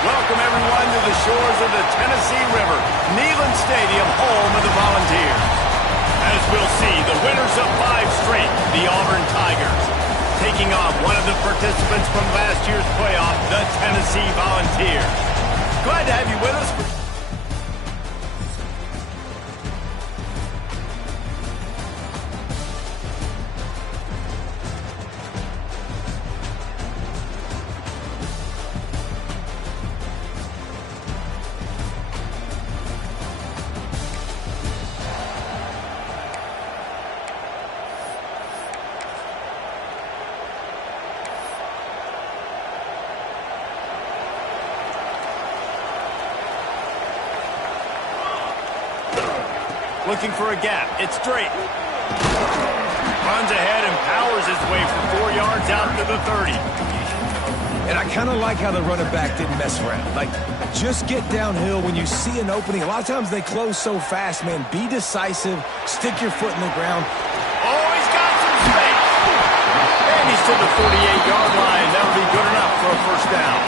Welcome, everyone, to the shores of the Tennessee River, Neyland Stadium, home of the Volunteers. As we'll see, the winners of 5 straight, the Auburn Tigers, taking on one of the participants from last year's playoff, the Tennessee Volunteers. Glad to have you with us. Looking for a gap. It's straight. Runs ahead and powers his way for 4 yards out to the 30. And I kind of like how the running back didn't mess around. Like, just get downhill when you see an opening. A lot of times they close so fast, man. Be decisive. Stick your foot in the ground. Oh, he's got some space. And he's to the 48-yard line. That'll be good enough for a first down.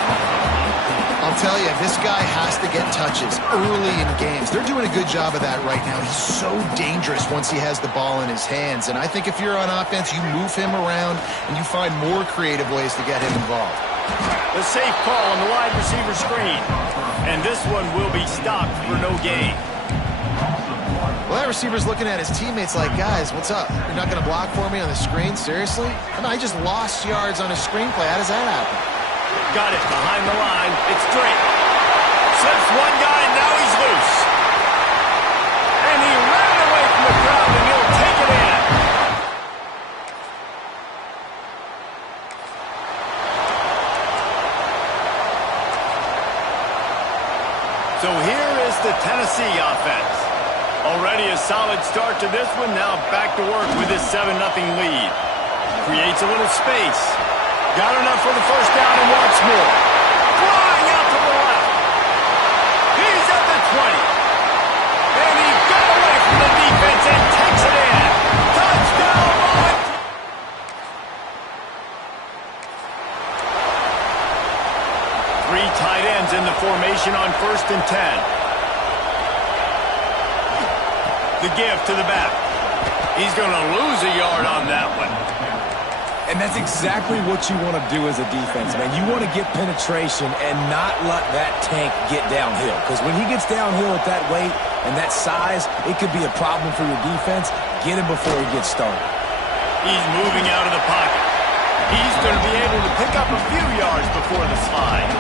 I'll tell you, this guy has to get touches early in games. They're doing a good job of that right now. He's so dangerous once he has the ball in his hands. And I think if you're on offense, you move him around and you find more creative ways to get him involved. The safe call on the wide receiver screen. And this one will be stopped for no gain. Well, that receiver's looking at his teammates like, guys, what's up? You're not going to block for me on the screen? Seriously? I just lost yards on a screenplay. How does that happen? Got it behind the line. It's straight. Slips one guy, and now he's loose. And he ran away from the crowd, and he'll take it in. So here is the Tennessee offense. Already a solid start to this one. Now back to work with this 7-0 lead. Creates a little space. Got enough for the first down and wants more. Flying out to the left. He's at the 20. And he got away from the defense and takes it in. Touchdown, Volunteers. Three tight ends in the formation on 1st and 10. The give to the back. He's going to lose a yard on that one. And that's exactly what you want to do as a defense, man. You want to get penetration and not let that tank get downhill. Because when he gets downhill at that weight and that size, it could be a problem for your defense. Get him before he gets started. He's moving out of the pocket. He's going to be able to pick up a few yards before the slide.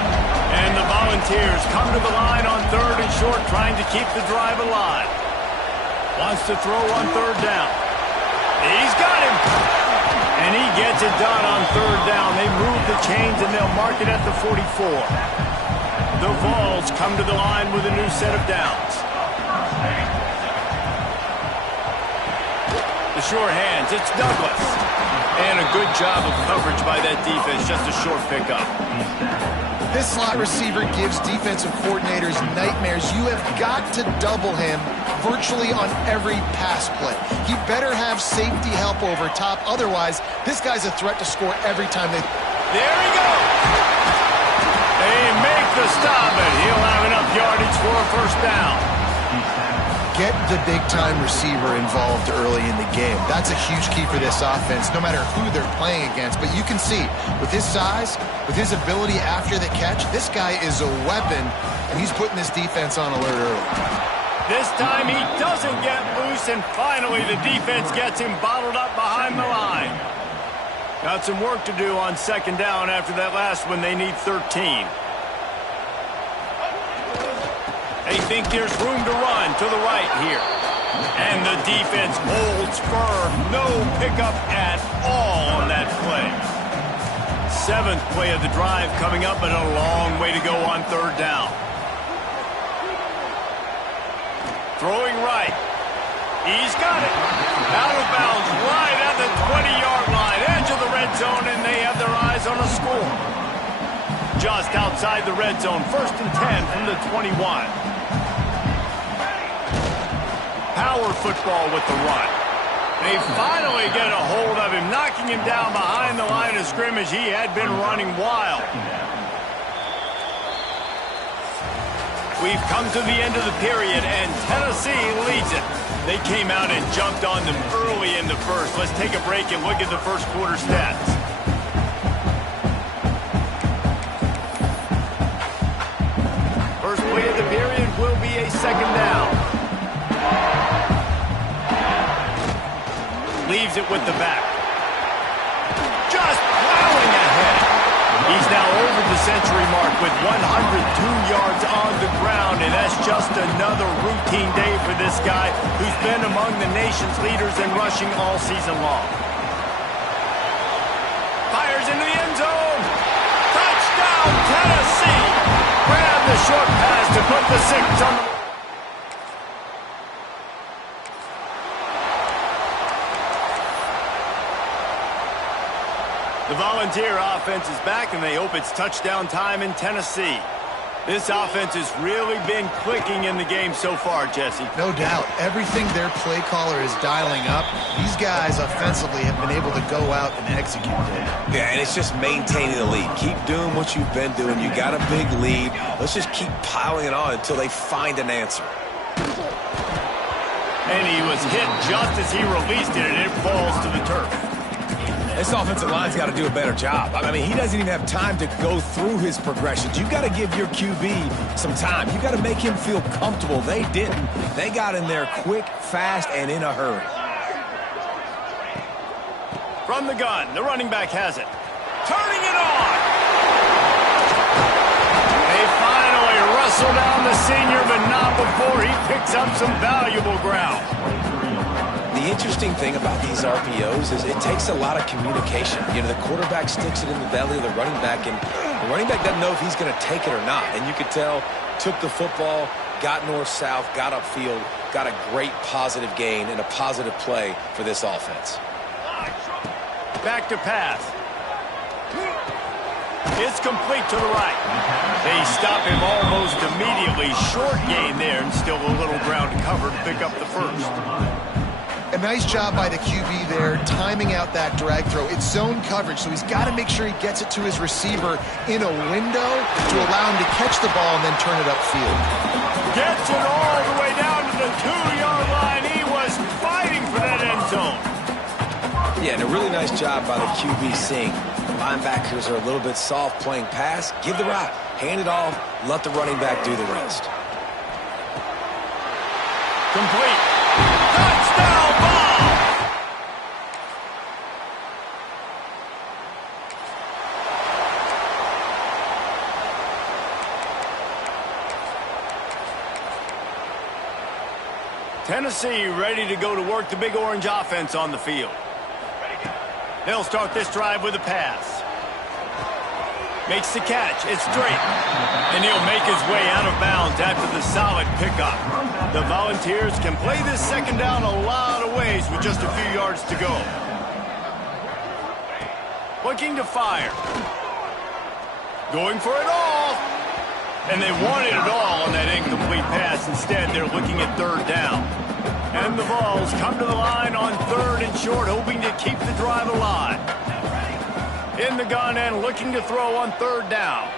And the Volunteers come to the line on 3rd and short, trying to keep the drive alive. Wants to throw on 3rd down. He's got him. And he gets it done on 3rd down. They move the chains, and they'll mark it at the 44. The Vols come to the line with a new set of downs. The sure hands, it's Douglas. And a good job of coverage by that defense, just a short pickup. This slot receiver gives defensive coordinators nightmares. You have got to double him virtually on every pass play. He better have safety help over top. Otherwise, this guy's a threat to score every time they... There he goes! They make the stop, and he'll have enough yardage for a first down. Get the big-time receiver involved early in the game. That's a huge key for this offense, no matter who they're playing against. But you can see, with his size, with his ability after the catch, this guy is a weapon, and he's putting this defense on alert early. This time he doesn't get loose, and finally the defense gets him bottled up behind the line. Got some work to do on 2nd down after that last one. They need 13. They think there's room to run to the right here. And the defense holds firm. No pickup at all on that play. 7th play of the drive coming up, but a long way to go on 3rd down. Throwing right. He's got it. Out of bounds right at the 20-yard line. Edge of the red zone, and they have their eyes on a score. Just outside the red zone. 1st and 10 from the 21. Power football with the run. They finally get a hold of him, knocking him down behind the line of scrimmage. He had been running wild. We've come to the end of the period, and Tennessee leads it. They came out and jumped on them early in the first. Let's take a break and look at the first quarter stats. First play of the period will be a second down. Leaves it with the back. Just plowing ahead. He's now over the century mark with 102 yards on the ground, and that's just another routine day for this guy who's been among the nation's leaders in rushing all season long. Fires into the end zone. Touchdown, Tennessee. Grab the short pass to put the 6 on the... The Volunteer offense is back, and they hope it's touchdown time in Tennessee. This offense has really been clicking in the game so far, Jesse. No doubt. Everything their play caller is dialing up, these guys offensively have been able to go out and execute it. Yeah, and it's just maintaining the lead. Keep doing what you've been doing. You got a big lead. Let's just keep piling it on until they find an answer. And he was hit just as he released it, and it falls to the turf. This offensive line's got to do a better job. I mean, he doesn't even have time to go through his progressions. You got to give your QB some time. You got to make him feel comfortable. They didn't. They got in there quick, fast, and in a hurry. From the gun, the running back has it. Turning it on. They finally wrestle down the senior, but not before he picks up some valuable ground. The interesting thing about these RPOs is it takes a lot of communication. You know, the quarterback sticks it in the belly of the running back, and the running back doesn't know if he's going to take it or not. And you could tell, took the football, got north-south, got upfield, got a great positive gain and a positive play for this offense. Back to pass. It's complete to the right. They stop him almost immediately. Short gain there, and still a little ground to cover to pick up the first. A nice job by the QB there, timing out that drag throw. It's zone coverage, so he's got to make sure he gets it to his receiver in a window to allow him to catch the ball and then turn it upfield. Gets it all the way down to the 2-yard line. He was fighting for that end zone. Yeah, and a really nice job by the QB seeing linebackers are a little bit soft playing pass. Give the rock, hand it off, let the running back do the rest. Complete. Touchdown ball! Tennessee ready to go to work the Big Orange offense on the field. They'll start this drive with a pass. Makes the catch. It's straight. And he'll make his way out of bounds after the solid pickup. The Volunteers can play this second down a lot of ways with just a few yards to go. Looking to fire. Going for it all. And they wanted it all on that incomplete pass. Instead, they're looking at third down. And the Vols come to the line on 3rd and short, hoping to keep the drive alive. In the gun and looking to throw on 3rd down.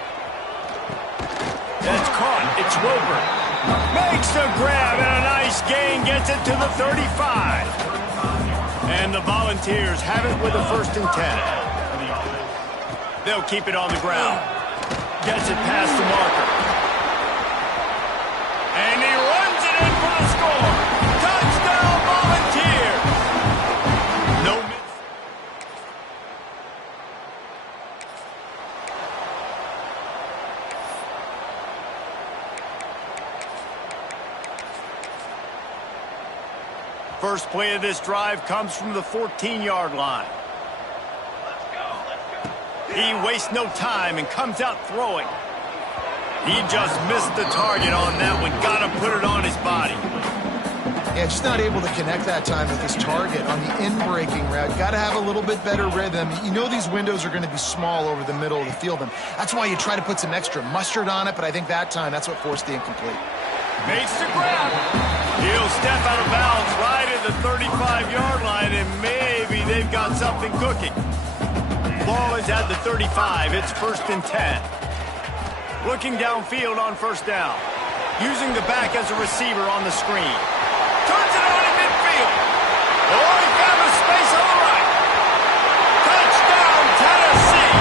That's caught. It's Roper. Makes the grab and a nice gain. Gets it to the 35. And the Volunteers have it with a 1st and 10. They'll keep it on the ground. Gets it past the marker. And he runs it in for the score. Touchdown, Volunteers. No miss. First play of this drive comes from the 14-yard line. He wastes no time and comes out throwing. He just missed the target on that one. Got to put it on his body. Yeah, just not able to connect that time with his target on the in-breaking route. Got to have a little bit better rhythm. You know these windows are going to be small over the middle of the field, and that's why you try to put some extra mustard on it, but I think that time that's what forced the incomplete. Makes the grab. He'll step out of bounds right at the 35-yard line, and maybe they've got something cooking. Ball is at the 35. It's 1st and 10. Looking downfield on 1st down. using the back as a receiver on the screen. Turns it on in midfield. Oh, he found a space on the right. Touchdown, Tennessee.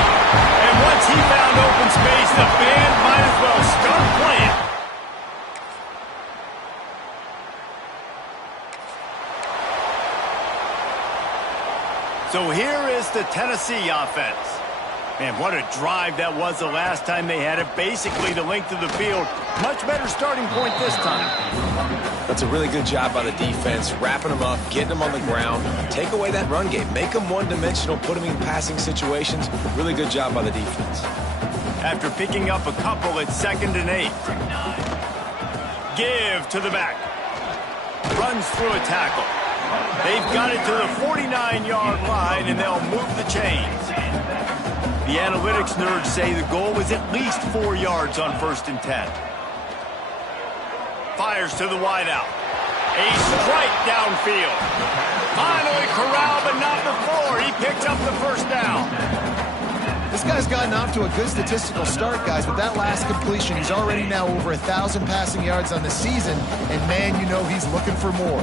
And once he found open space, the band might as well start playing. So here is the Tennessee offense. Man, what a drive that was the last time they had it. Basically the length of the field. Much better starting point this time. That's a really good job by the defense, wrapping them up, getting them on the ground. Take away that run game. Make them one-dimensional, put them in passing situations. Really good job by the defense. After picking up a couple, it's 2nd and 8. Give to the back. Runs through a tackle. They've got it to the 49-yard line, and they'll move the chains. The analytics nerds say the goal was at least 4 yards on 1st and 10. Fires to the wideout. A strike downfield. Finally corralled, but not before. He picks up the 1st down. This guy's gotten off to a good statistical start, guys. With that last completion, he's already now over 1,000 passing yards on the season. And, man, you know he's looking for more.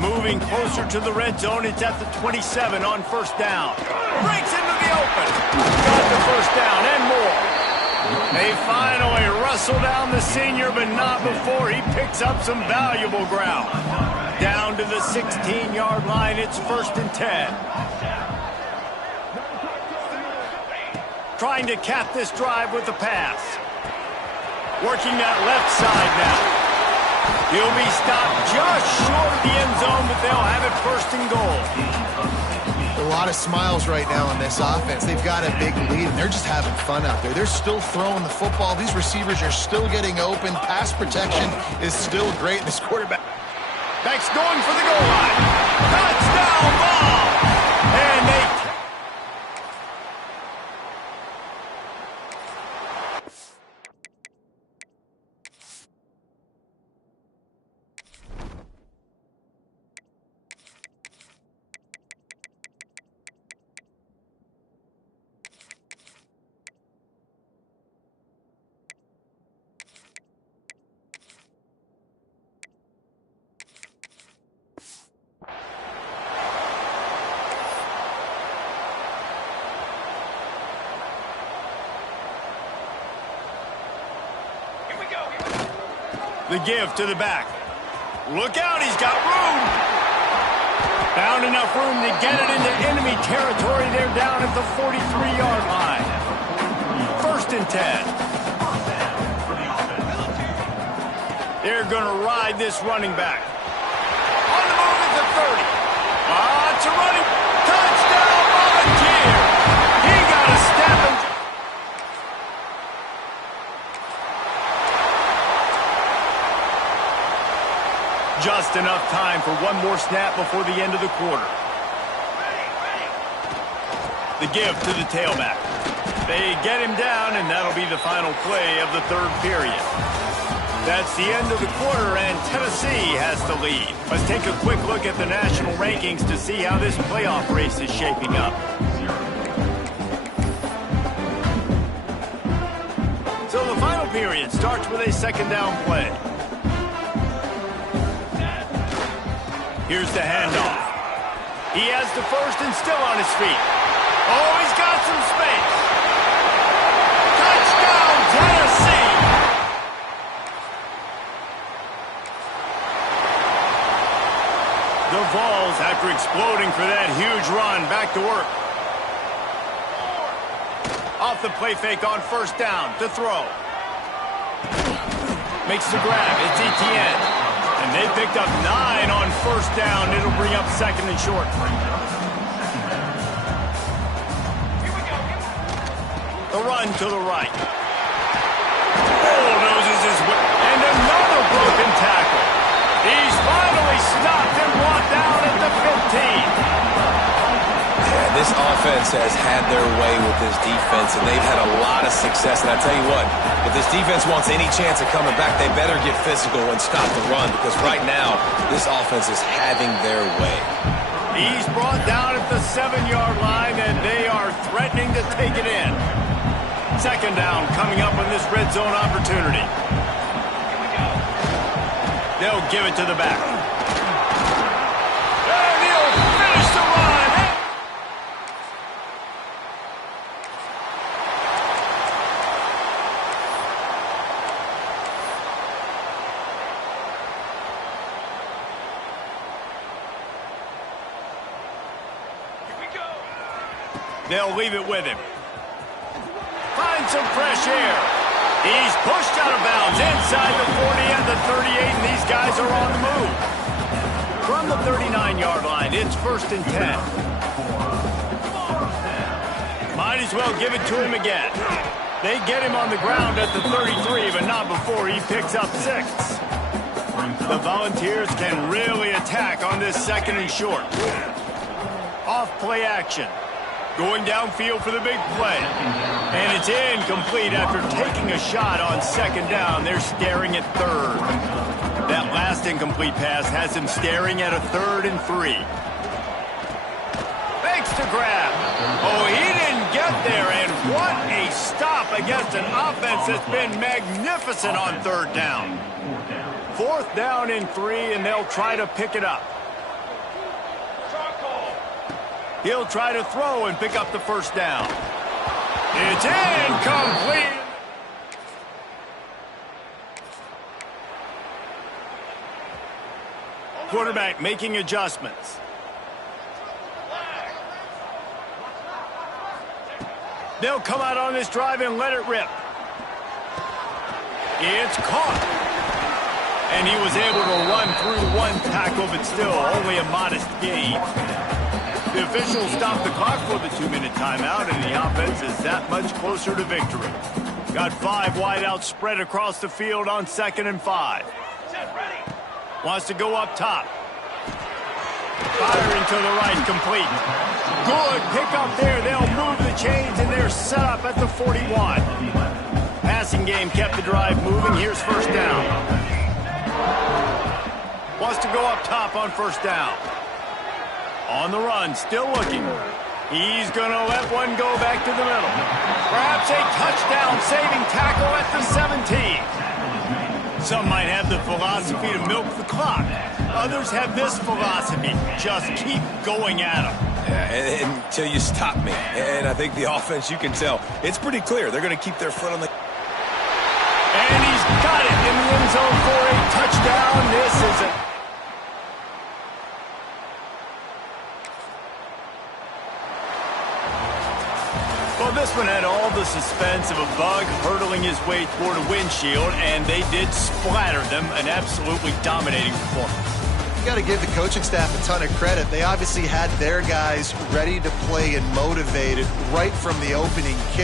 Moving closer to the red zone, it's at the 27 on 1st down. Breaks into the open. Got the 1st down and more. They finally wrestle down the senior, but not before he picks up some valuable ground. Down to the 16-yard line, it's 1st and 10. Trying to cap this drive with a pass. Working that left side now. He'll be stopped just short of the end zone, but they'll have it 1st and goal. A lot of smiles right now on this offense. They've got a big lead, and they're just having fun out there. They're still throwing the football. These receivers are still getting open. Pass protection is still great. This quarterback back's going for the goal line. Touchdown ball! And they... The give to the back. Look out, he's got room. Found enough room to get it into enemy territory. They're down at the 43-yard line. 1st and 10. They're going to ride this running back. On the move at the 30. It's a running touchdown volunteer. He got a step and... Just enough time for one more snap before the end of the quarter. The give to the tailback. They get him down, and that'll be the final play of the 3rd period. That's the end of the quarter, and Tennessee has the lead. Let's take a quick look at the national rankings to see how this playoff race is shaping up. So the final period starts with a 2nd down play. Here's the handoff. He has the 1st and still on his feet. Oh, he's got some space. Touchdown, Tennessee! The Vols, after exploding for that huge run, back to work. Off the play fake on 1st down to throw. Makes the grab. It's Etienne. And they picked up 9 on 1st down. It'll bring up 2nd and short. The run to the right. Bulldozes his way. And another broken tackle. He's finally stopped and brought down at the 15. Yeah, this offense has had their way with this defense, and they've had a lot of success. And I tell you what, if this defense wants any chance of coming back, they better get physical and stop the run, because right now, this offense is having their way. He's brought down at the 7-yard line, and they are threatening to take it in. 2nd down coming up on this red zone opportunity. They'll give it to the back. And he'll finish the run. They'll leave it with him. Find some fresh air. He's pushed out of bounds inside the 40 and the 38, and these guys are on the move. From the 39-yard line, it's 1st and 10. Might as well give it to him again. They get him on the ground at the 33, but not before he picks up 6. The Volunteers can really attack on this 2nd and short. Off play action. Going downfield for the big play. And it's incomplete after taking a shot on 2nd down. They're staring at 3rd. That last incomplete pass has him staring at a 3rd and 3. Fakes to grab. Oh, he didn't get there. And what a stop against an offense that's been magnificent on 3rd down. 4th down and 3, and they'll try to pick it up. He'll try to throw and pick up the 1st down. It's incomplete. Quarterback making adjustments. They'll come out on this drive and let it rip. It's caught. And he was able to run through one tackle, but still only a modest gain. The officials stopped the clock for the 2-minute timeout, and the offense is that much closer to victory. Got 5 wideouts spread across the field on 2nd and 5. Wants to go up top. Firing to the right, complete. Good pick up there. They'll move the chains, and they're set up at the 41. Passing game kept the drive moving. Here's 1st down. Wants to go up top on 1st down. On the run, still looking. He's going to let one go back to the middle. Perhaps a touchdown-saving tackle at the 17. Some might have the philosophy to milk the clock. Others have this philosophy. Just keep going at them. Yeah, until you stop me. And I think the offense, you can tell, it's pretty clear. They're going to keep their foot on the... And he's got it in the end zone for a touchdown. This is a... Well, this one had all the suspense of a bug hurtling his way toward a windshield, and they did splatter them. An absolutely dominating performance. You got to give the coaching staff a ton of credit. They obviously had their guys ready to play and motivated right from the opening kick.